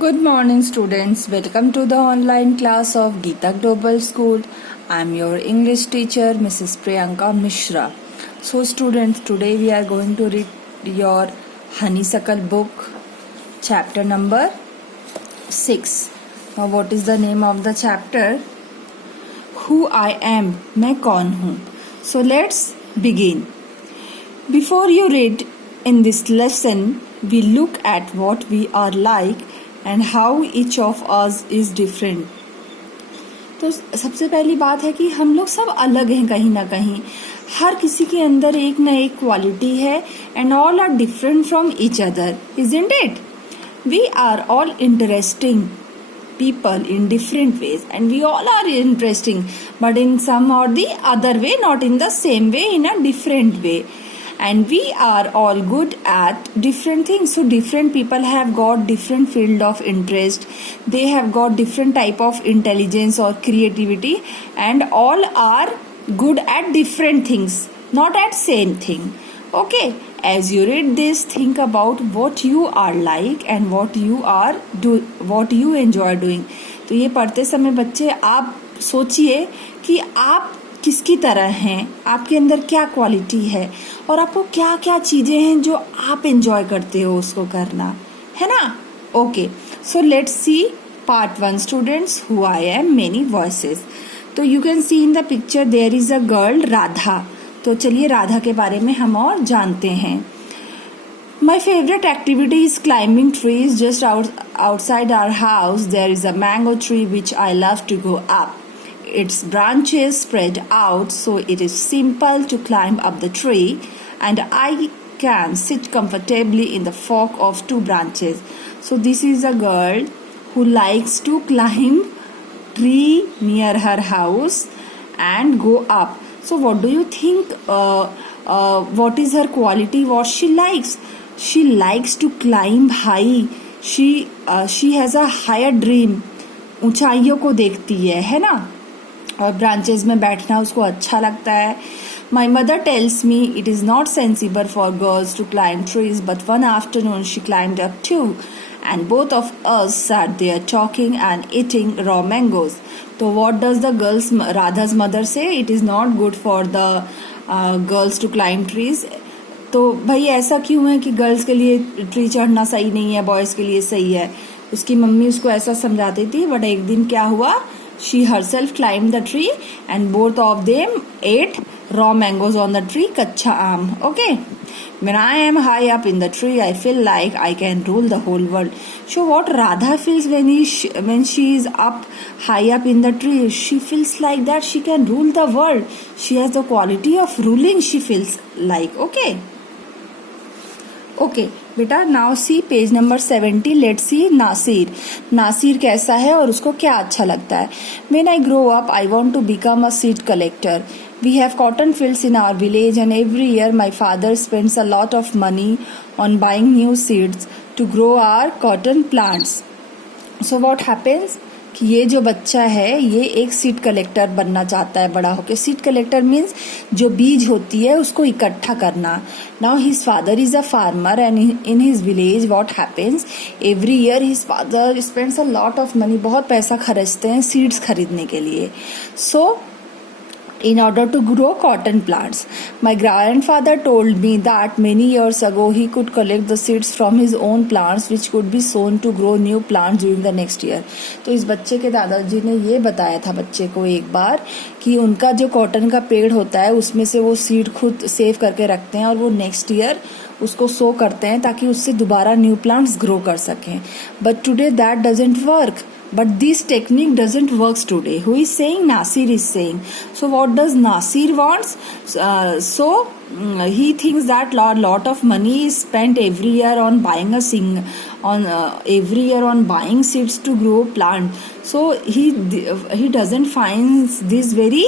Good morning, students. Welcome to the online class of Geeta Global School. I am your English teacher, Mrs. Priyanka Mishra. So, students, today we are going to read your Honeysuckle book, chapter number 6. Now, what is the name of the chapter? Who I am, मैं कौन हूँ. So, let's begin. Before you read in this lesson, we look at what we are like and how each of us is different. तो सबसे पहली बात है कि हम लोग सब अलग हैं कहीं ना कहीं. हर किसी के अंदर एक ना एक क्वालिटी है and all are different from each other, isn't it? We are all interesting people in different ways and we all are interesting, but in some or the other way, not in the same way, in a different way. And we are all good at different things. So different people have got different field of interest. They have got different type of intelligence or creativity, and all are good at different things, not at same thing. Okay, as you read this, think about what you are like and what you enjoy doing. तो ये पढ़ते समय बच्चे आप सोचिए कि आप किसकी तरह हैं, आपके अंदर क्या क्वालिटी है और आपको क्या क्या चीजें हैं जो आप एंजॉय करते हो उसको करना, है ना. Okay, so let's see part 1 students. Who am I, many voices. तो you can see in the picture there is a girl Radha. तो चलिए राधा के बारे में हम और जानते हैं. My favorite activity is climbing trees. Just outside our house there is a mango tree which I love to go up. Its branches spread out so it is simple to climb up the tree, and I can sit comfortably in the fork of 2 branches. So this is a girl who likes to climb tree near her house and go up. So what do you think? What is her quality? What she likes? She likes to climb high. She has a higher dream. ऊंचाइयों को देखती है ना. और branches में बैठना उसको अच्छा लगता है. My mother tells me it is not sensible for girls to climb trees, but one afternoon she climbed up too, and both of us sat there talking and eating raw mangoes. So what does Radha's mother say? It is not good for the girls to climb trees. तो भाई ऐसा क्यों है कि girls के लिए tree चढ़ना सही नहीं है, बॉयज के लिए सही है. उसकी मम्मी उसको ऐसा समझाती थी. बट एक दिन क्या हुआ, she herself climbed the tree and both of them ate raw mangoes on the tree, kacha aam. Okay, when I am high up in the tree I feel like I can rule the whole world. So what Radha feels when she is up high up in the tree, she feels like that she can rule the world. She has the quality of ruling, she feels like. Okay बेटा, now see page number 70. Let's see Nasir. Nasir कैसा है और उसको क्या अच्छा लगता है. When I grow up I want to become a seed collector. We have cotton fields in our village and every year my father spends a lot of money on buying new seeds to grow our cotton plants. So what happens कि ये जो बच्चा है ये एक seed collector बनना चाहता है बड़ा होकर. सीड कलेक्टर मीन्स जो बीज होती है उसको इकट्ठा करना. Now his father is a farmer and in his village what happens, every year his father spends a lot of money. बहुत पैसा खर्चते हैं सीड्स खरीदने के लिए. सो in order to grow cotton plants. My grandfather told me that many years ago he could collect the seeds from his own plants which could be sown to grow new plants during the next year. तो इस बच्चे के दादाजी ने ये बताया था बच्चे को एक बार कि उनका जो कॉटन का पेड़ होता है उसमें से वो सीड खुद सेव करके रखते हैं और वो नेक्स्ट ईयर उसको सो करते हैं ताकि उससे दोबारा न्यू प्लांट्स ग्रो कर सकें. But today that doesn't work. But this technique doesn't work today. Who is saying? Nasir is saying. So what does Nasir wants? He thinks that lot of money is spent every year on buying on buying seeds to grow plant. So he doesn't find this very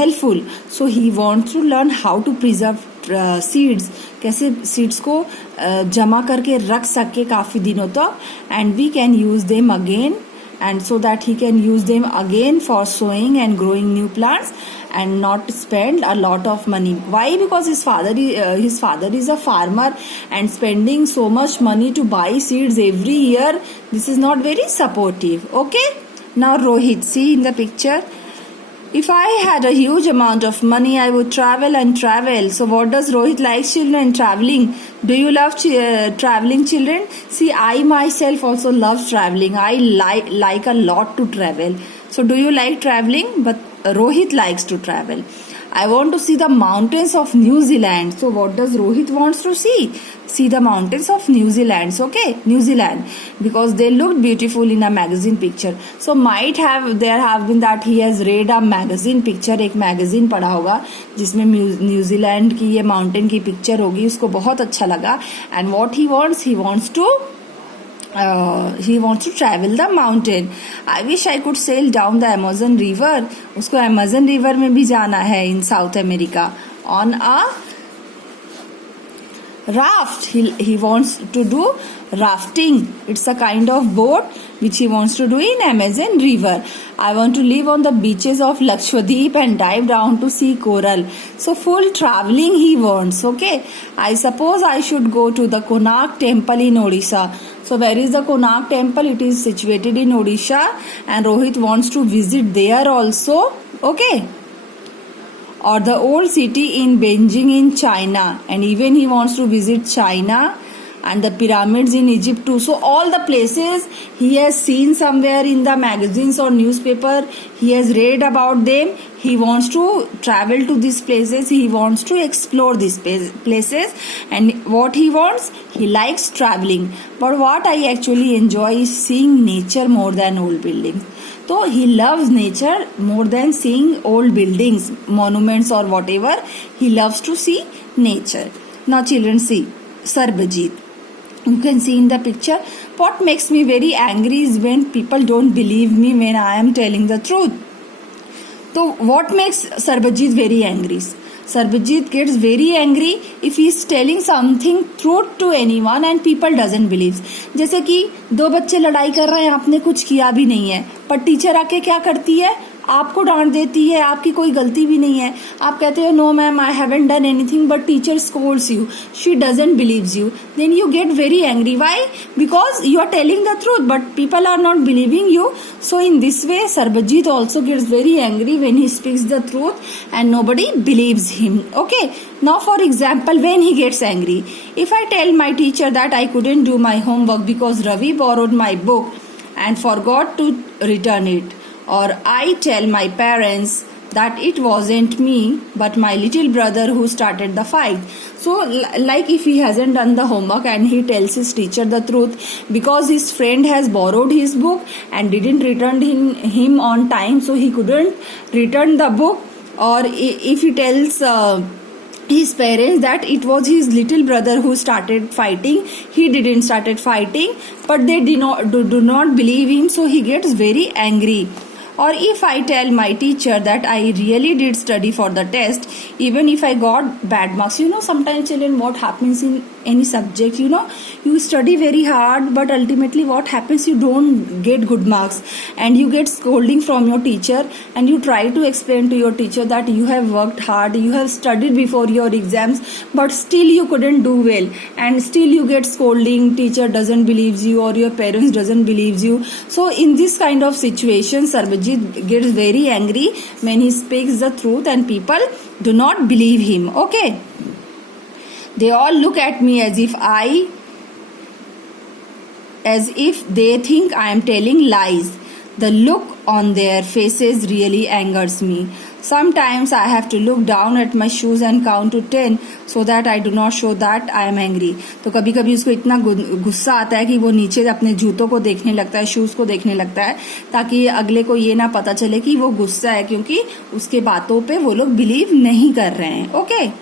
helpful. So he wants to learn how to preserve seeds, कैसे seeds को जमा करके रख सके काफ़ी दिनों तक, and we can use them again and so that he can use them again for sowing and growing new plants and not spend a lot of money. Why? Because his father is a farmer, and spending so much money to buy seeds every year, this is not very supportive. Okay, now Rohit, see in the picture, if I had a huge amount of money, I would travel and travel. So what does Rohit like? Children, traveling. Do you love traveling, children? See, I myself also love traveling. I like a lot to travel. So do you like traveling? But Rohit likes to travel. I want to see the mountains of New Zealand. So what does Rohit wants to see? See the mountains of New Zealand. Okay, New Zealand, because they looked beautiful in a magazine picture. So there have been that he has read a magazine picture. एक magazine पढ़ा होगा जिसमें New Zealand की ये mountain की picture होगी, उसको बहुत अच्छा लगा. And what he wants to travel the mountain. I wish I could sail down the Amazon river. उसको Amazon river में भी जाना है in South America on a raft. He wants to do rafting. It's a kind of boat which he wants to do in Amazon river. I want to live on the beaches of Lakshadweep and dive down to see coral. So full traveling he wants. Okay, I suppose I should go to the Konark temple in Odisha. So where is the Konark temple? It is situated in Odisha, and Rohit wants to visit there also. Okay, or the old city in Beijing in China, and even he wants to visit China and the pyramids in Egypt too. So all the places he has seen somewhere in the magazines or newspaper, he has read about them. He wants to travel to these places. He wants to explore these places. And what he wants? He likes traveling. But what I actually enjoy is seeing nature more than old buildings. So he loves nature more than seeing old buildings, monuments or whatever. He loves to see nature. Now children, see Sarbajit. You can see in the picture. What makes me very angry is when people don't believe me when I am telling the truth. So what makes Sarbajit very angry? Sarbajit gets very angry if he is telling something truth to anyone and people doesn't believe. जैसे कि दो बच्चे लड़ाई कर रहे हैं, आपने कुछ किया भी नहीं है, पर टीचर आके क्या करती है? आपको डांट देती है, आपकी कोई गलती भी नहीं है, आप कहते हो no ma'am I haven't done anything, but teacher scolds you, she doesn't believes you, then you get very angry. Why? Because you are telling the truth but people are not believing you. So in this way Sarbajit also gets very angry when he speaks the truth and nobody believes him. Okay, now for example, when he gets angry, if I tell my teacher that I couldn't do my homework because Ravi borrowed my book and forgot to return it, or I tell my parents that it wasn't me but my little brother who started the fight. So like if he hasn't done the homework and he tells his teacher the truth because his friend has borrowed his book and didn't return him on time, so he couldn't return the book, or if he tells his parents that it was his little brother who started fighting, he didn't started fighting, but they do not believe him, so he gets very angry. Or if I tell my teacher that I really did study for the test, even if I got bad marks. You know, sometimes children, what happens in any subject, you know, you study very hard, but ultimately what happens, you don't get good marks and you get scolding from your teacher, and you try to explain to your teacher that you have worked hard, you have studied before your exams, but still you couldn't do well, and still you get scolding, teacher doesn't believe you or your parents doesn't believe you. So in this kind of situation, Sarbajit gets very angry when he speaks the truth and people do not believe him. Okay, they all look at me as if they think I am telling lies. The look on their faces really angers me. Sometimes I have to look down at my shoes and count to 10 so that I do not show that I am angry. तो कभी कभी उसको इतना गुस्सा आता है कि वो नीचे अपने जूतों को देखने लगता है, शूज को देखने लगता है, ताकि अगले को ये ना पता चले कि वो गुस्सा है, क्योंकि उसके बातों पे वो लोग बिलीव नहीं कर रहे हैं. ओके.